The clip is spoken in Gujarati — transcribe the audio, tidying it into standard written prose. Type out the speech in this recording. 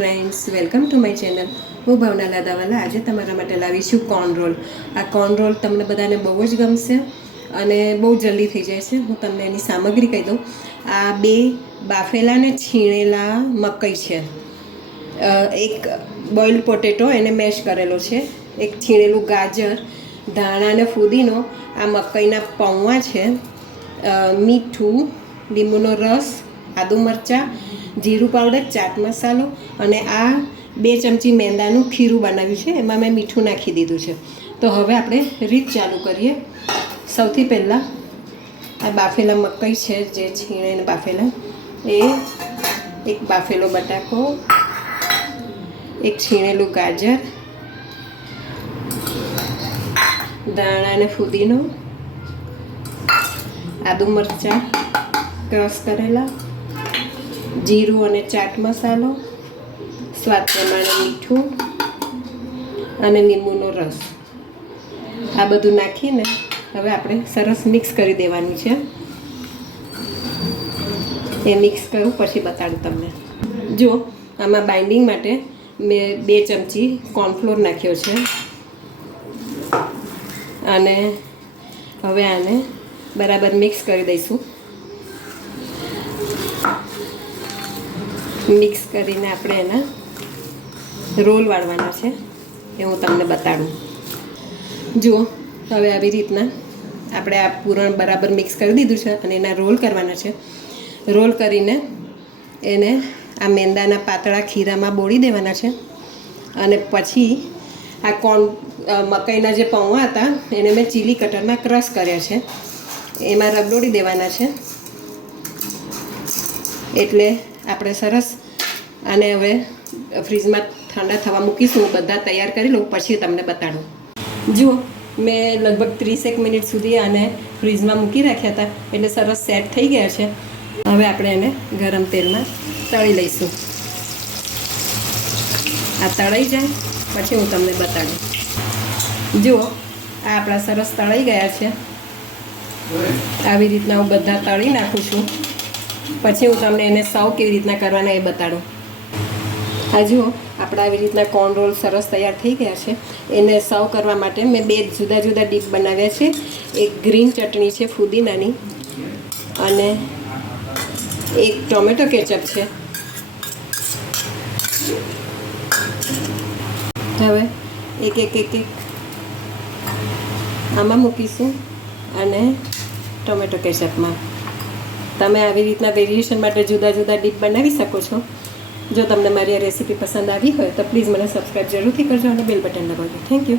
Friends, welcome to my channel. હું ભાવના લાદાવાલા. આજે તમારા માટે લાવી છું કોર્ન રોલ. આ કોર્ન રોલ તમને બધાને બહુ જ ગમશે અને બહુ જલ્દી થઈ જાય છે. હું તમને એની સામગ્રી કહી દઉં. આ બે બાફેલા ને છીણેલા મકઈ છે, એક બોઇલ પોટેટો એને મેશ કરેલો છે, એક છીણેલું ગાજર, ધાણા અને ફુદીનો, આ મકઈના પૌવા છે, મીઠું, લીંબુનો રસ, આદુ મરચાં, જીરું પાવડર, ચાટ મસાલો અને આ 2 ચમચી મેંદાનું ખીરું બનાવ્યું છે. એમાં મેં મીઠું નાખી દીધું છે. તો હવે આપણે રીત ચાલુ કરીએ. સૌથી પહેલાં આ બાફેલા મકઈ છે, જે છીણીને બાફેલા, એ એક બાફેલો બટાકો, એક છીણેલું ગાજર, ધાણા અને ફુદીનો, આદુ મરચાં ક્રશ કરેલા, જીરું અને ચાટ મસાલો, સ્વાદ પ્રમાણે મીઠું અને લીંબુનો રસ, આ બધું નાખીને હવે આપણે સરસ મિક્સ કરી દેવાનું છે. એ મિક્સ કરું પછી બતાડું તમને. જો આમાં બાઇન્ડિંગ માટે મેં 2 ચમચી કોર્નફ્લોર નાખ્યો છે અને હવે આને બરાબર મિક્સ કરી દઈશું. મિક્સ કરીને આપણે એના રોલ વાળવાના છે, એ હું તમને બતાડું. જુઓ, હવે આવી રીતના આપણે આ પૂરણ બરાબર મિક્સ કરી દીધું છે અને એના રોલ કરવાના છે. રોલ કરીને એને આ મેંદાના પાતળા ખીરામાં બોળી દેવાના છે અને પછી આ મકાઈના જે પૌવા હતા એને મેં ચીલી કટરમાં ક્રશ કર્યા છે, એમાં રગડોળી દેવાના છે. એટલે આપણે સરસ આને હવે ફ્રીજમાં ઠંડા થવા મૂકીશું. બધા તૈયાર કરી લઉં પછી તમને બતાડું. જુઓ, મેં લગભગ 30 મિનિટ સુધી આને ફ્રીજમાં મૂકી રાખ્યા હતા, એટલે સરસ સેટ થઈ ગયા છે. હવે આપણે એને ગરમ તેલમાં તળી લઈશું. આ તળાઈ જાય પછી હું તમને બતાડું. જુઓ, આ આપણા સરસ તળાઈ ગયા છે. આવી રીતના હું બધા તળી નાખું છું, પછી હું તમને એને સર્વ કેવી રીતના કરવાના એ બતાડું. આ જુઓ, આપણા આવી રીતના કોર્ન રોલ સરસ તૈયાર થઈ ગયા છે. એને સર્વ કરવા માટે મેં 2 જુદા જુદા ડીપ બનાવ્યા છે. એક ગ્રીન ચટણી છે ફુદીનાની અને એક ટોમેટો કેચઅપ છે. હવે એક આમાં મૂકીશું અને ટોમેટો કેચઅપમાં. તમે આવી રીતના વેરિએશન માટે જુદા જુદા ડીપ બનાવી શકો છો. જો તમને મારી આ રેસીપી પસંદ આવી હોય તો પ્લીઝ મને સબસ્ક્રાઈબ જરૂરથી કરજો અને બેલ બટન દબાવજો. Thank you.